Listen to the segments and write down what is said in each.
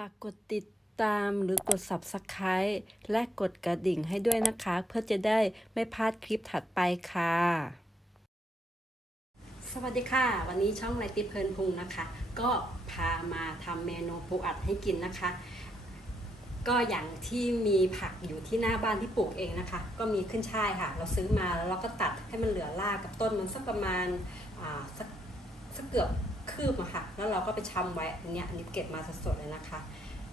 ฝากกดติดตามหรือกด Subscribe และกดกระดิ่งให้ด้วยนะคะ เพื่อจะได้ไม่พลาดคลิปถัดไปค่ะ สวัสดีค่ะ วันนี้ช่องไรติเพลินพุงนะคะ ก็พามาทำเมนูปูอัดให้กินนะคะ ก็อย่างที่มีผักอยู่ที่หน้าบ้านที่ปลูกเองนะคะ ก็มีขึ้นช่ายค่ะ เราซื้อมาแล้วเราก็ตัดให้มันเหลือรากกับต้นมันสักประมาณสักสักเกือบ คืบอะค่ะ แล้วเราก็ไปชำไว้อันเนี้ยอันนี้เก็บมาสดๆเลยนะคะ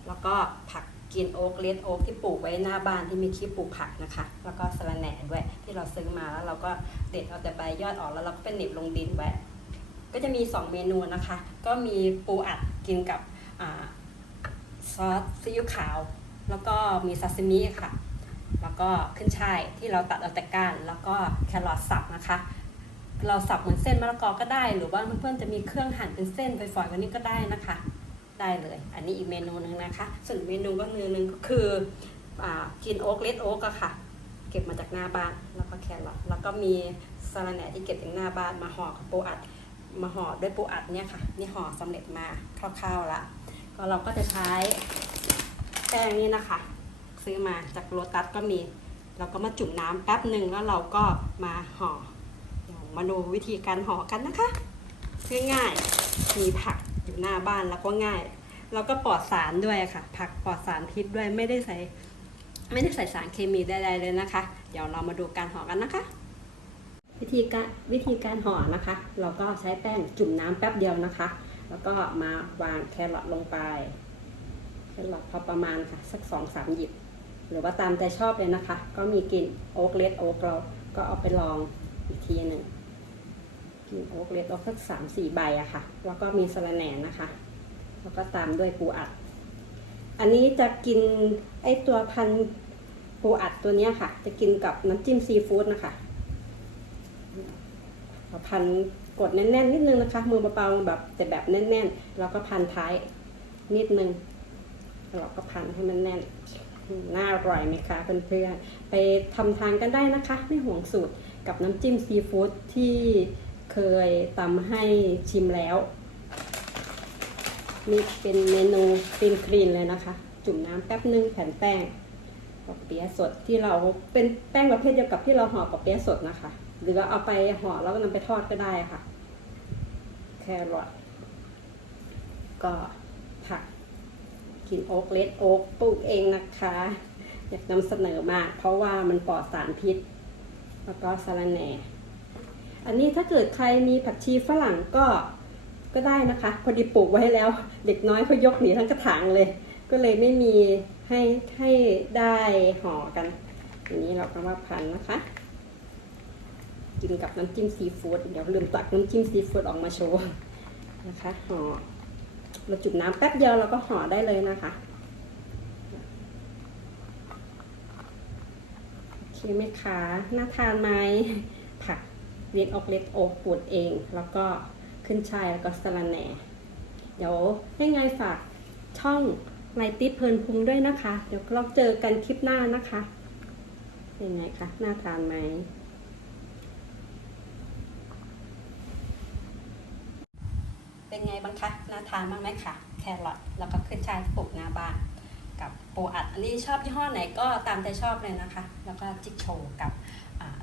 แล้วก็ผักกินโอ๊กเลดโอ๊กที่ปลูกไว้หน้าบ้านที่มีที่ปลูกผักนะคะ แล้วก็สะระแหน่ด้วยที่เราซื้อมาแล้วเราก็เด็ดเอาแต่ใบยอดออกแล้วเราก็เป็นเหน็บลงดินไว้ ก็จะมี 2 เมนูนะคะ ก็มีปูอัดกินกับอซอสซีอิ๊วขาว แล้วก็มีซาซิมิค่ะ แล้วก็ขึ้นช่ายที่เราตัดเอาแต่ก้าน แล้วก็แครอทสับนะคะ เราสับเหมือนเส้นมะละกอก็ได้ หรือว่าเพื่อนๆจะมีเครื่องหั่นเป็นเส้นไปฝอยกว่านี้ก็ได้นะคะ ได้เลย อันนี้อีกเมนูหนึ่งนะคะ ส่วนเมนูก็เนื้อหนึ่งก็คืออกินโอ๊กเลดโอ๊กอะค่ะ เก็บมาจากหน้าบ้านแล้วก็แครอทแล้วก็มีสะระแหน่ที่เก็บจากหน้าบ้านมาห่อกับปูอัดมาห่อด้วยปูอัดเนี่ยค่ะนี่ห่อสำเร็จมาคร่าวๆละก็เราก็จะใช้แป้งนี่นะคะ ซื้อมาจากโลตัสก็มี เราก็มาจุ่มน้ำแป๊บหนึ่งแล้วเราก็มาห่อ มาดูวิธีการห่อกันนะคะง่ายๆมีผักอยู่หน้าบ้านแล้วก็ง่าย แล้วก็ปลอดสารด้วยค่ะ ผักปลอดสารพิษด้วยไม่ได้ใส่ไม่ได้ใส่สารเคมีใดๆเลยนะคะ เดี๋ยวเรามาดูการห่อกันนะคะ วิธีการวิธีการห่อนะคะ เราก็ใช้แป้งจุ่มน้ำแป๊บเดียวนะคะ แล้วก็มาวางแครอทลงไปแครอทพอประมาณค่ะสักสองสามหยิบ หรือว่าตามใจชอบเลยนะคะ ก็มีกลิ่นโอ๊กเลดโอ๊กเราก็เอาไปลองอีกทีหนึ่ง กลิ่นโอ๊กเลดโอ๊กสักสามสี่ใบอะค่ะ แล้วก็มีสะระแหน่นะคะ แล้วก็ตามด้วยปูอัด อันนี้จะกินไอตัวพันปูอัดตัวเนี้ยค่ะ จะกินกับน้ำจิ้มซีฟู้ดนะคะพันกดแน่นๆนิดนึงนะคะ มือเบาๆแบบแต่แบบแน่นๆ แล้วก็พันท้ายนิดนึงเราก็พันให้มันแน่น น่าอร่อยไหมคะเพื่อนๆ ไปทำทานกันได้นะคะ ไม่ห่วงสูตรกับน้ำจิ้มซีฟู้ดที่ เคยตำให้ชิมแล้ว นี่เป็นเมนูคลีนคลีนเลยนะคะ จุ่มน้ำแป๊บนึงแผ่นแป้งปอเปี๊ยะสดที่เราเป็นแป้งประเภทเดียวกับที่เราห่อปอเปี๊ยะสดนะคะ หรือว่าเอาไปห่อแล้วก็นำไปทอดก็ได้ค่ะ แครอทก็ผักกินโอ๊กเลดโอ๊กปลูกเองนะคะ อยากนำเสนอมาก เพราะว่ามันปลอดสารพิษ แล้วก็สะรแหน่ อันนี้ถ้าเกิดใครมีผักชีฝรั่งก็ก็ได้นะคะ พอดีปลูกไว้แล้ว เด็กน้อยเขายกหนีทั้งกระถางเลย ก็เลยไม่มีให้ให้ได้ห่อกันอย่างนี้เราก็มาพันนะคะ กินกับน้ำจิ้มซีฟู้ดเดี๋ยวลืมตักน้ำจิ้มซีฟู้ดออกมาโชว์นะคะห่อเราจุ่มน้ำแป๊บเดียวเราก็ห่อได้เลยนะคะโอเคไหมคะน่าทานไหมผัก เลี้ยงออกเล็กอกปวดเอง แล้วก็ขึ้นชายแล้วก็สะระแหน่เดี๋ยวให้ไงฝากช่องไลติเพลินพุงด้วยนะคะ เดี๋ยวเราเจอกันคลิปหน้านะคะเป็นไงคะน่าทานไหมเป็นไงบ้างคะน่าทานมากไหมคะแครอทแล้วก็ขึ้นชายปลูกหน้าบ้านกับปูอัดอันนี้ชอบยี่ห้อไหนก็ตามใจชอบเลยนะคะ แล้วก็จิ๊กโชกับ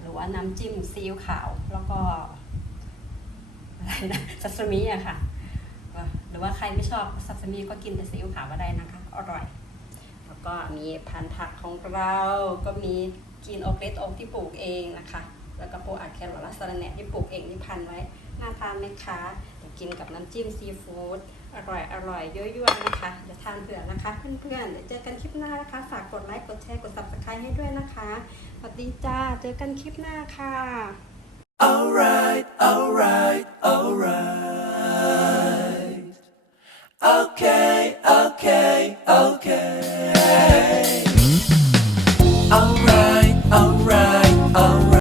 หรือว่าน้ำจิ้มซีอิ๊วขาว แล้วก็อะไรนะซาซิมิอะค่ะ หรือว่าใครไม่ชอบซาซิมิก็กินแต่ซีอิ๊วขาวก็ได้นะคะ อร่อย แล้วก็มีพันธุ์ผักของเราก็มีกินโอกเลสโอกที่ปลูกเองนะคะ แล้วก็ปูอัดแครอทและสะระแหน่ที่ปลูกเองที่พันไว้น่าทานไหมคะเดี๋ยวกินกับน้ำจิ้มซีฟู้ดอร่อยอร่อยยั่วๆนะคะเดี๋ยวทานเผื่อนะคะ เพื่อนๆเดี๋ยวเจอกันคลิปหน้านะคะ ฝากกดไลค์กดแชร์กด subscribe ให้ด้วยนะคะ สวัสดีจ้า เจอกันคลิปหน้าค่ะ alright alright alright okay okay okay